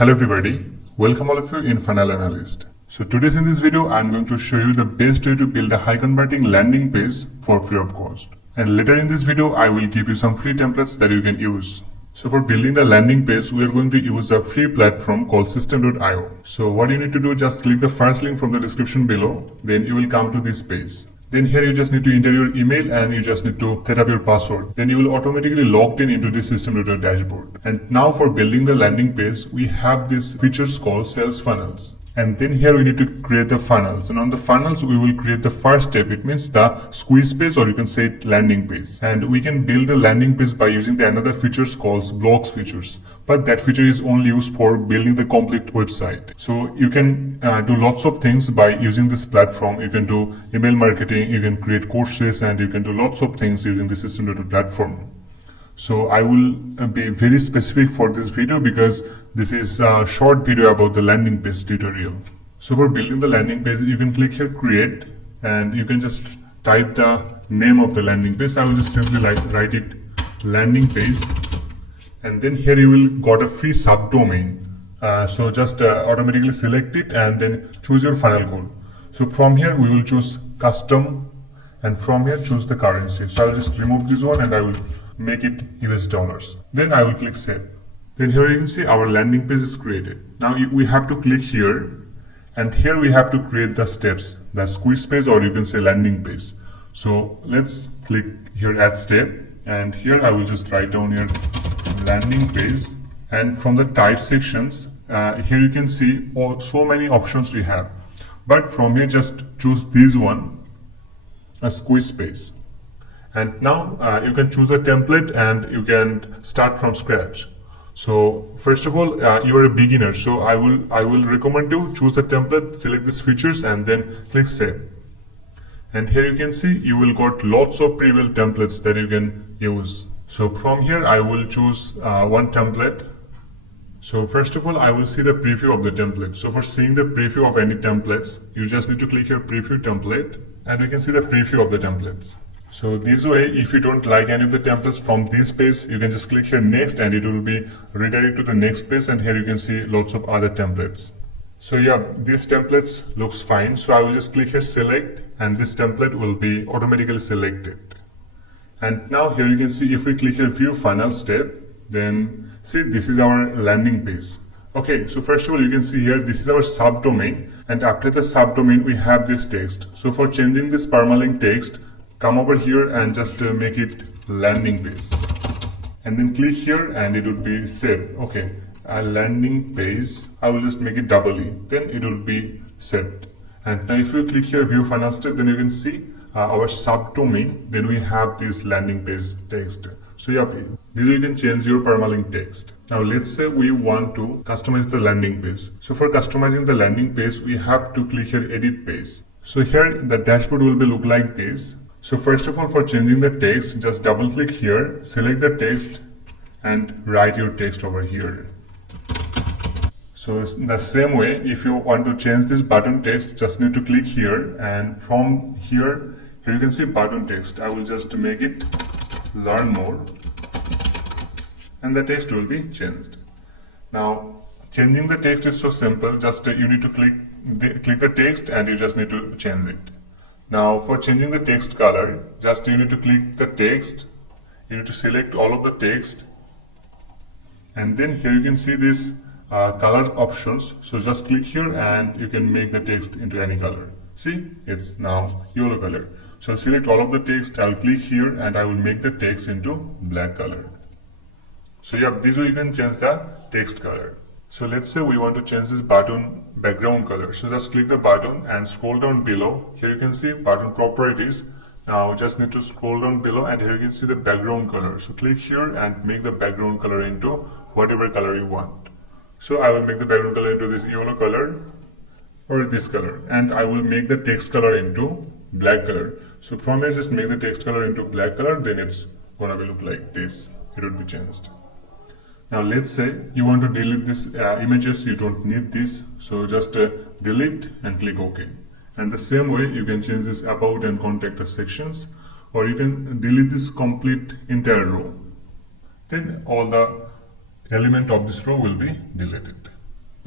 Hello everybody, welcome all of you in Funnel Analyst. So today's in this video I'm going to show you the best way to build a high converting landing page for free of cost. And later in this video I will give you some free templates that you can use. So for building the landing page we are going to use a free platform called Systeme.io. So what you need to do, just click the first link from the description below, then you will come to this page. Then here you just need to enter your email and you just need to set up your password. Then you will automatically logged in into the Systeme.io dashboard. And now for building the landing page, we have these features called sales funnels. And then here we need to create the funnels. And on the funnels, we will create the first step. It means the squeeze page, or you can say landing page. And we can build a landing page by using the another features called blocks features. But that feature is only used for building the complete website. So you can do lots of things by using this platform. You can do email marketing, you can create courses, and you can do lots of things using the Systeme.io platform. So I will be very specific for this video because this is a short video about the landing page tutorial. So for building the landing page, you can click here create and you can just type the name of the landing page. I will just simply write it landing page, and then here you will got a free subdomain. So just automatically select it and then choose your funnel code. So from here we will choose custom, and from here choose the currency. So I will just remove this one and I will make it US dollars. Then I will click save. Then here you can see our landing page is created. Now we have to click here, and here we have to create the steps, the squeeze page, or you can say landing page. So let's click here add step, and here I will just write down here landing page. And from the type sections, here you can see so many options we have. But from here just choose this one, a squeeze page. And now you can choose a template and you can start from scratch. So first of all, you are a beginner, so I will recommend you choose a template, select these features, and then click save. And here you can see you will got lots of pre-built templates that you can use. So from here I will choose one template. So first of all, I will see the preview of the template. So for seeing the preview of any templates, you just need to click here preview template, and you can see the preview of the templates. So this way, if you don't like any of the templates from this page, you can just click here next and it will be redirected to the next page, and here you can see lots of other templates. So yeah, these templates looks fine. So I will just click here select, and this template will be automatically selected. And now here you can see if we click here view funnel step, then see this is our landing page. Okay, so first of all you can see here this is our subdomain, and after the subdomain we have this text. So for changing this permalink text, come over here and just make it landing page, and then click here and it will be saved. Okay, a landing page, I will just make it double E, then it will be saved. And now if you click here view funnel step, then you can see our subdomain, then we have this landing page text. So yeah, this you can change your permalink text. Now let's say we want to customize the landing page. So for customizing the landing page, we have to click here edit page. So here the dashboard will be look like this. So first of all, for changing the text, just double click here, select the text and write your text over here. So in the same way, if you want to change this button text, just need to click here, and from here you can see button text. I will just make it learn more, and the text will be changed. Now changing the text is so simple, just you need to click the text and you just need to change it. Now for changing the text color, just you need to click the text, you need to select all of the text, and then here you can see this color options. So just click here and you can make the text into any color. See, it's now yellow color. So select all of the text, I will click here and I will make the text into black color. So yeah, this way you can change the text color. So let's say we want to change this button background color. So just click the button and scroll down below. Here you can see button properties. Now just need to scroll down below, and here you can see the background color. So click here and make the background color into whatever color you want. So I will make the background color into this yellow color or this color, and I will make the text color into black color. So from here just make the text color into black color, then it's gonna be look like this. It will be changed. Now let's say you want to delete this images, you don't need this, so just delete and click OK. And the same way you can change this about and contact us sections, or you can delete this complete entire row. Then all the element of this row will be deleted.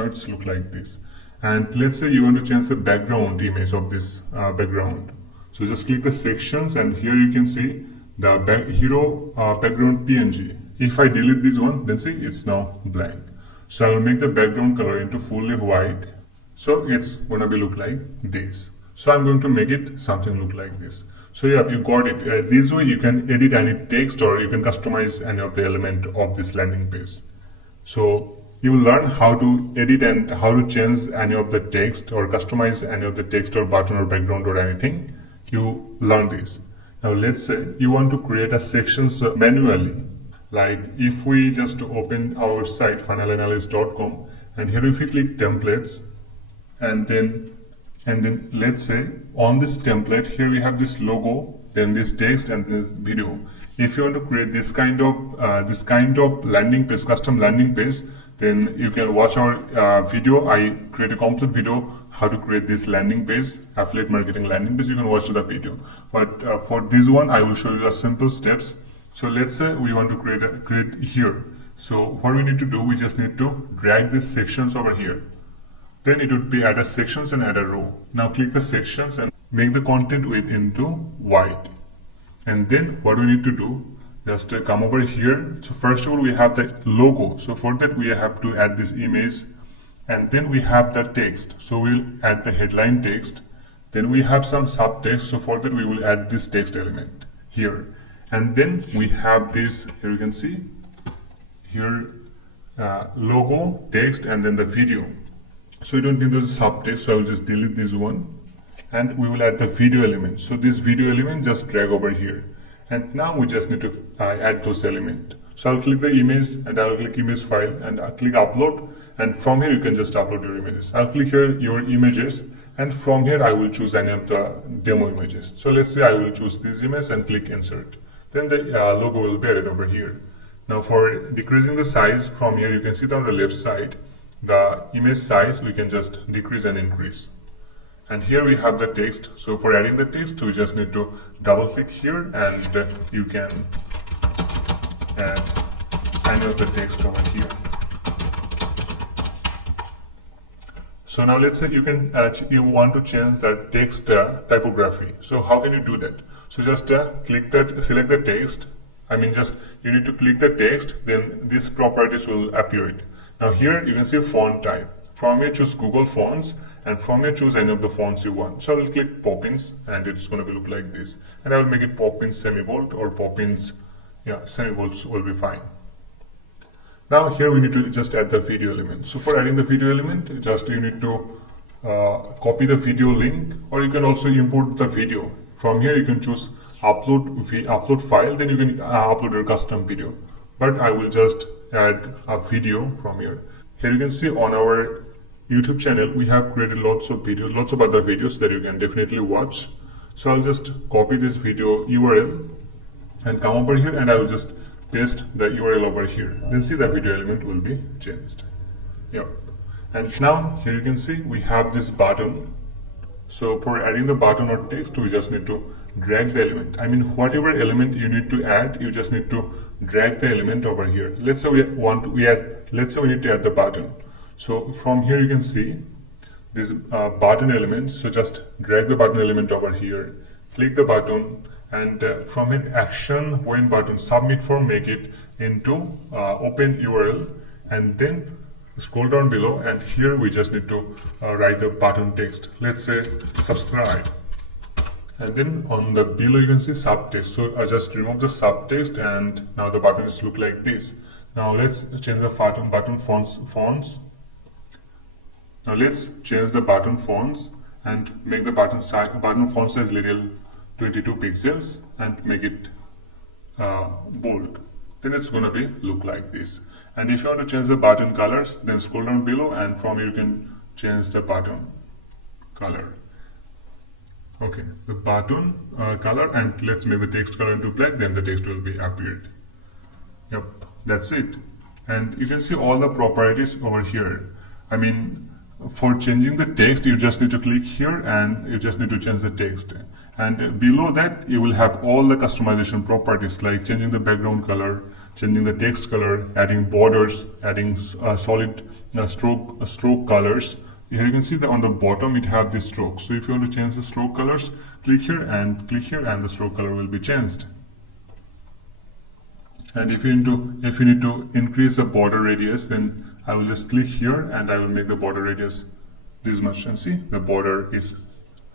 Now it's look like this. And let's say you want to change the background image of this background. So just click the sections, and here you can see the hero background PNG. If I delete this one, then see it's now blank. So I will make the background color into fully white. So it's gonna be look like this. So I'm going to make it something look like this. So yeah, you got it. This way you can edit any text or you can customize any of the element of this landing page. So you will learn how to edit and how to change any of the text or customize any of the text or button or background or anything. You learn this. Now let's say you want to create a sections manually. Like if we just open our site funnelanalyst.com, and here if we click templates, and then let's say on this template here we have this logo, then this text and this video. If you want to create this kind of landing page, custom landing page, then you can watch our video. I create a complete video how to create this landing page, affiliate marketing landing page. You can watch the video, but for this one I will show you the simple steps. So let's say we want to create here. So what we need to do, we just need to drag these sections over here. Then it would be add a sections and add a row. Now click the sections and make the content width into white. And then what we need to do, just come over here. So first of all we have the logo. So for that we have to add this image, and then we have the text. So we'll add the headline text. Then we have some subtext. So for that we will add this text element here. And then we have this, here you can see here logo, text, and then the video. So you don't need the subtext, so I will just delete this one, and we will add the video element. So this video element just drag over here, and now we just need to add those elements. So I'll click the image, and I'll click image file, and I'll click upload, and from here you can just upload your images. I'll click here your images, and from here I will choose any of the demo images. So let's say I will choose this image and click insert. Then the logo will be added over here. Now for decreasing the size, from here you can see on the left side, the image size we can just decrease and increase. And here we have the text. So for adding the text, we just need to double click here, and you can add any of the text over here. So now let's say you want to change the text typography. So how can you do that? So just click that, select the text. You need to click the text, then these properties will appear. Now here you can see font type. From here choose Google Fonts, and from here choose any of the fonts you want. So I will click Poppins, and it's going to look like this. And I will make it Poppins semi-bold or Poppins, semi-bold will be fine. Now here we need to just add the video element. So for adding the video element, you need to copy the video link, or you can also import the video. From here you can choose upload file, then you can upload your custom video. But I will just add a video from here. Here you can see on our YouTube channel we have created lots of videos, lots of other videos that you can definitely watch. So I'll just copy this video URL and come over here, and I will just paste the URL over here. Then see the video element will be changed. Yep. And now here you can see we have this button. So for adding the button or text, we just need to drag the element. Whatever element you need to add, you just need to drag the element over here. Let's say we need to add the button. So from here you can see this button element. So just drag the button element over here, click the button, and from it action when button submit form, make it into open URL, and then scroll down below, and here we just need to write the button text. Let's say subscribe. And then on the below you can see subtext. So I just remove the subtext, and now the buttons look like this. Now let's change the button fonts. Now let's change the button fonts and make the button font size little 22 pixels and make it bold. Then it's gonna look like this. And if you want to change the button colors, then scroll down below, and from here you can change the button color. Okay, the button color, and let's make the text color into black, then the text will be appeared. Yep, that's it. And you can see all the properties over here. For changing the text, you just need to click here, and you just need to change the text. And below that, you will have all the customization properties, like changing the background color, changing the text color, adding borders, adding solid stroke colors. Here you can see that on the bottom it have this stroke. So if you want to change the stroke colors, click here and the stroke color will be changed. And if you need to increase the border radius, then I will just click here and I will make the border radius this much, and see the border is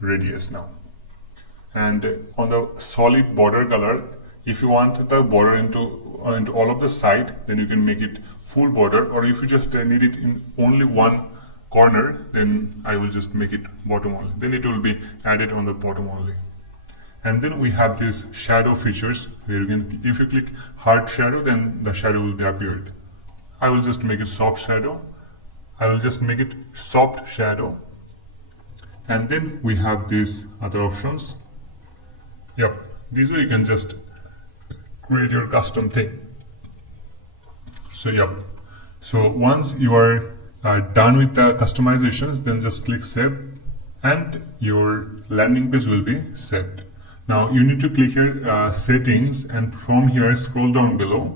radius now. And on the solid border color, if you want the border into all of the side, then you can make it full border, or if you just need it in only one corner, then I will just make it bottom only. Then it will be added on the bottom only. And then we have these shadow features where you can, if you click hard shadow, then the shadow will be appeared. I will just make it soft shadow. I will just make it soft shadow. And then we have these other options. Yep, this way you can just create your custom thing. So yep, so once you are done with the customizations, then just click save and your landing page will be saved. Now you need to click here settings, and from here scroll down below,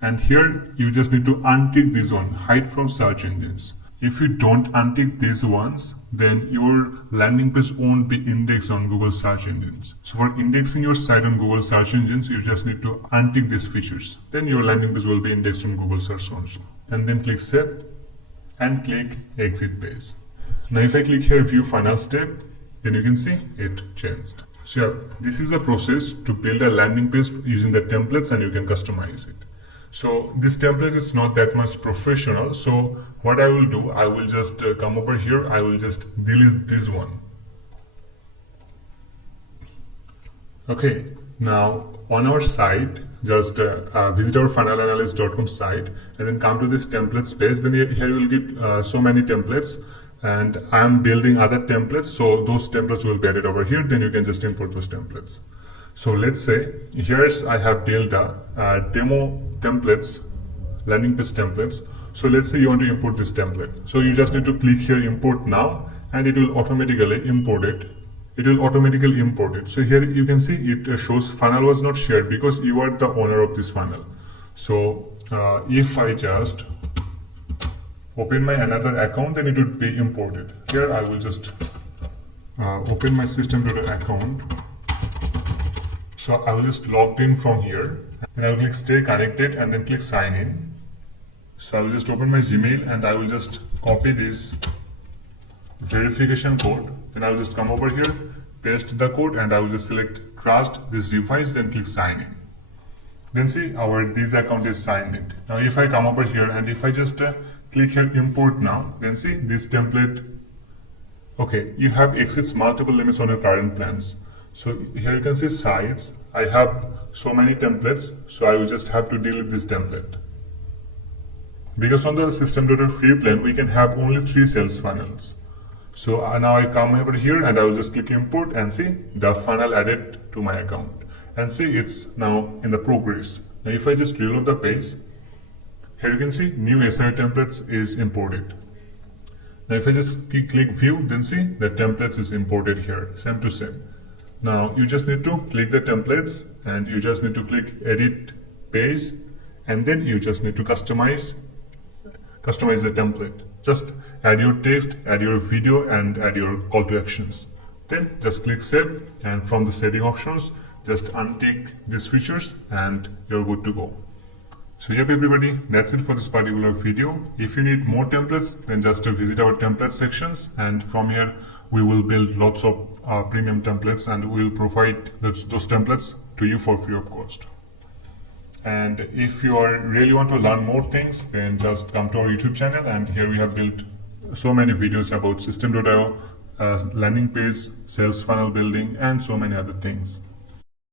and here you just need to untick this one, hide from search engines. If you don't untick these ones, then your landing page won't be indexed on Google search engines. So for indexing your site on Google search engines, you just need to untick these features. Then your landing page will be indexed on Google search console. And then click save and click exit page. Now if I click here view final step, then you can see it changed. So yeah, this is a process to build a landing page using the templates, and you can customize it. So this template is not that much professional. So what I will do, I will just come over here. I will just delete this one. Okay, now on our site, just visit our funnelanalyst.com site and then come to this templates page. Then here you will get so many templates, and I am building other templates. So those templates will be added over here. Then you can just import those templates. So let's say here's I have built a demo templates, landing page templates. So let's say you want to import this template. So you just need to click here import now, and it will automatically import it. It will automatically import it. So here you can see it shows funnel was not shared because you are the owner of this funnel. So if I just open my another account, then it would be imported. Here I will just open my system.out account. So I will just log in from here, and I will click stay connected and then click sign in. So I will just open my Gmail and I will just copy this verification code. Then I will just come over here, paste the code, and I will just select trust this device, then click sign in. Then see this account is signed in. Now if I come over here and if I just click here import now, then see this template. Okay, you have exceeds multiple limits on your current plans. So here you can see sites. I have so many templates, so I will just have to delete this template. Because on the system.out free plan, we can have only 3 sales funnels. So now I come over here and I will just click import and see the funnel added to my account. And see it's now in the progress. Now if I just reload the page, here you can see new SI templates is imported. Now if I just click view, then see the templates is imported here, same to same. Now you just need to click the templates and you just need to click edit page, and then you just need to customize the template. Just add your text, add your video, and add your call to actions. Then just click save, and from the setting options just untick these features and you're good to go. So yep everybody, that's it for this particular video. If you need more templates, then just visit our template sections, and from here we will build lots of premium templates, and we will provide those templates to you for free of cost. And if you really want to learn more things, then just come to our YouTube channel, and here we have built so many videos about System.io, landing page, sales funnel building, and so many other things.